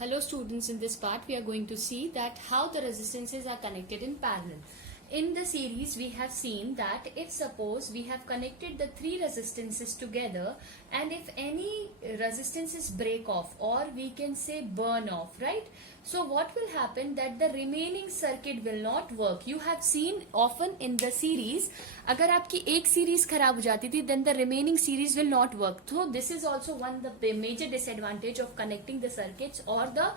Hello students, in this part we are going to see that how the resistances are connected in parallel. In the series we have seen that if suppose we have connected the three resistances together and if any resistances break off or we can say burn off, right? So what will happen that the remaining circuit will not work. You have seen often in the series, अगर आपकी एक series खराब हो जाती थी then the remaining series will not work. So this is also one the major disadvantage of connecting the circuits or the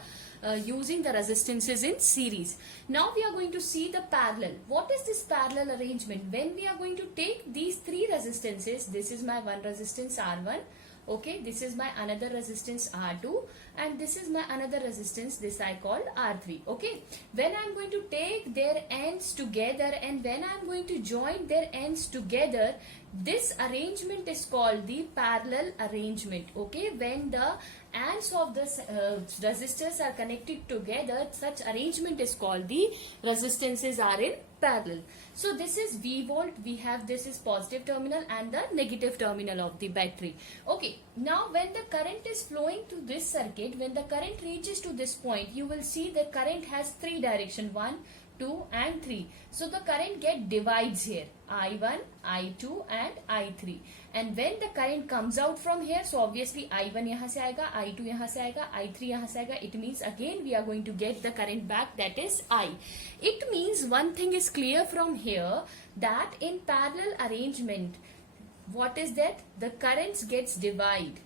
using the resistances in series. Now we are going to see the parallel. What is this parallel arrangement? When we are going to take these three resistances, this is my one resistance R1, okay, this is my another resistance R2 and this is my another resistance, this I called R3, okay. When I am going to take their ends together and when I am going to join their ends together, this arrangement is called the parallel arrangement, okay. When the ends of the resistors are connected together, such arrangement is called the resistances are in parallel. So this is V volt, we have this is positive terminal and the negative terminal of the battery. Okay, now when the current is flowing to this circuit, when the current reaches to this point, you will see the current has three direction, 1, 2 and 3. So the current get divides here, I1, I2 and I3. And when the current comes out from here, so obviously I1 यहाँ से आएगा, I2 यहाँ से आएगा, I3 यहाँ से आएगा. It means again we are going to get the current back, that is I. It means one thing is clear from here, that in parallel arrangement, what is that? The currents gets divided.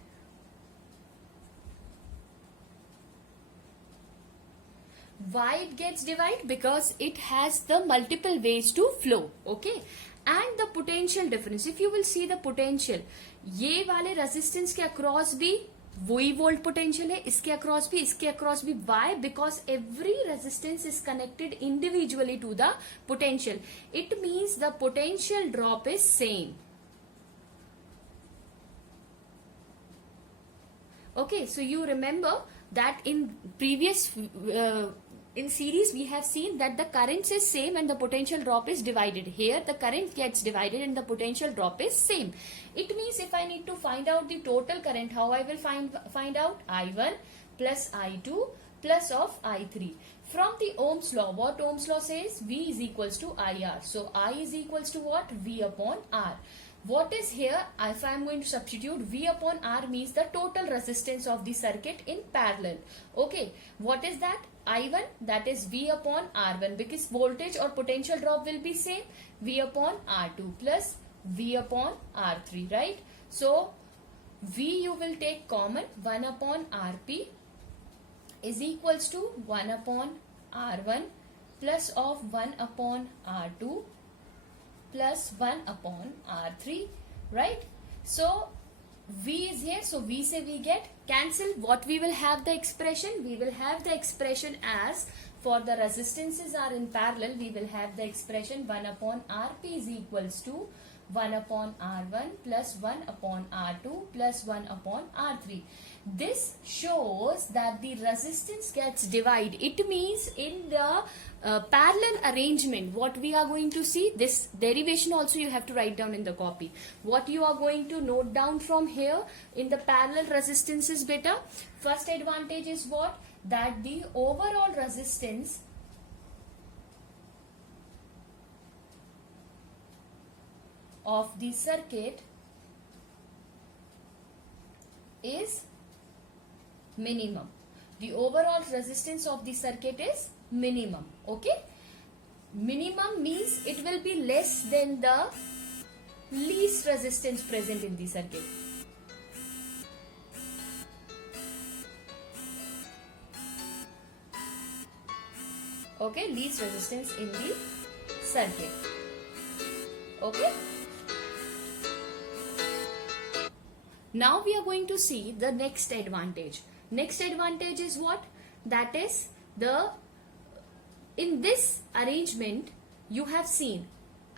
Why it gets divided? Because it has the multiple ways to flow, okay. And the potential difference, if you will see the potential, ये वाले resistance के across भी वही volt potential है, इसके across भी, इसके across भी. Why? Because every resistance is connected individually to the potential. It means the potential drop is same. Okay, so you remember that in previous in series we have seen that the currents is same and the potential drop is divided. Here the current gets divided and the potential drop is same. It means if I need to find out the total current, how I will find out? I1 plus I2 plus of I3. From the Ohm's law, what Ohm's law says? V is equals to IR. So I is equals to what? V upon R. What is here? If I am going to substitute, V upon R means the total resistance of the circuit in parallel. Okay, what is that? I1, that is V upon R1, because voltage or potential drop will be same, V upon R2 plus V upon R3, right? So V you will take common, 1 upon Rp is equals to 1 upon R1 plus of 1 upon R2 plus 1 upon R3, right? So V is here, so V say we get cancel. What we will have the expression? We will have the expression as for the resistances are in parallel, we will have the expression 1 upon Rp is equals to 1 upon R1 plus 1 upon R2 plus 1 upon R3. This shows that the resistance gets divided. It means in the parallel arrangement, what we are going to see, this derivation also you have to write down in the copy. What you are going to note down from here in the parallel resistances beta, first advantage is what? That the overall resistance of the circuit is minimum. The overall resistance of the circuit is minimum, okay. Minimum means it will be less than the least resistance present in the circuit. Okay, least resistance in the circuit, okay. Now we are going to see the next advantage. Next advantage is what? That is the in this arrangement you have seen,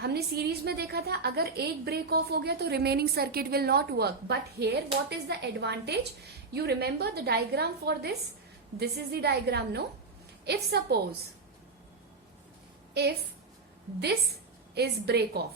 हमने series में देखा था अगर एक break of हो गया तो remaining circuit will not work. But here what is the advantage? You remember the diagram for this. This is the diagram, no? If suppose if this is break off.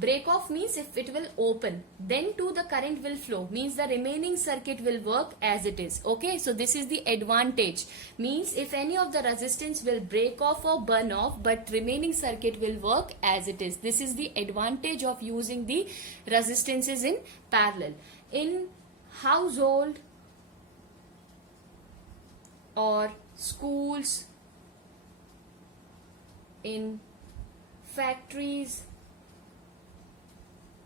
Break off means if it will open, then too the current will flow, means the remaining circuit will work as it is. Okay, so this is the advantage, means if any of the resistance will break off or burn off, but remaining circuit will work as it is. This is the advantage of using the resistances in parallel. In household or schools, in factories,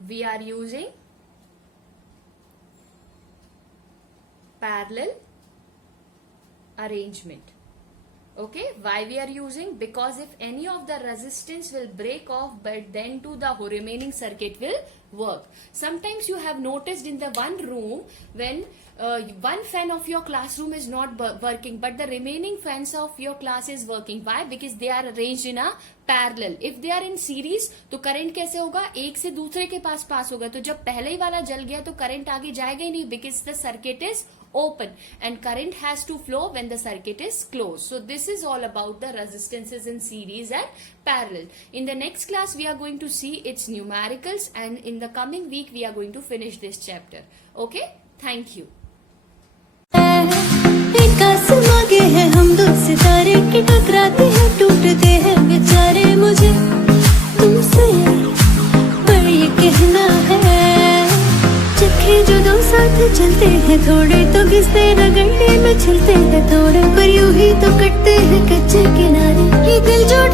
we are using parallel arrangement. Okay, why we are using? Because if any of the resistance will break off, but then too the remaining circuit will work. Sometimes you have noticed in the one room when one fan of your classroom is not working, but the remaining fans of your class is working. Why? Because they are arranged in a parallel. If they are in series, तो current कैसे होगा? एक से दूसरे के पास होगा. तो जब पहले ही वाला जल गया तो करंट आगे जाएगा ही नहीं, because the circuit is open and current has to flow when the circuit is closed. So this is all about the resistances in series and parallel. In the next class we are going to see its numericals, and in the coming week we are going to finish this chapter. Okay, thank you. एक आसमां के हैं हम दो सितारे की टकराते हैं टूटते हैं बेचारे मुझे तुमसे पर ये कहना है चखे जो दो साथ चलते हैं थोड़े तो घिसते न गड्ढे में छिलते हैं थोड़े पर यूं ही तो कटते हैं कच्चे किनारे ये दिल जोड़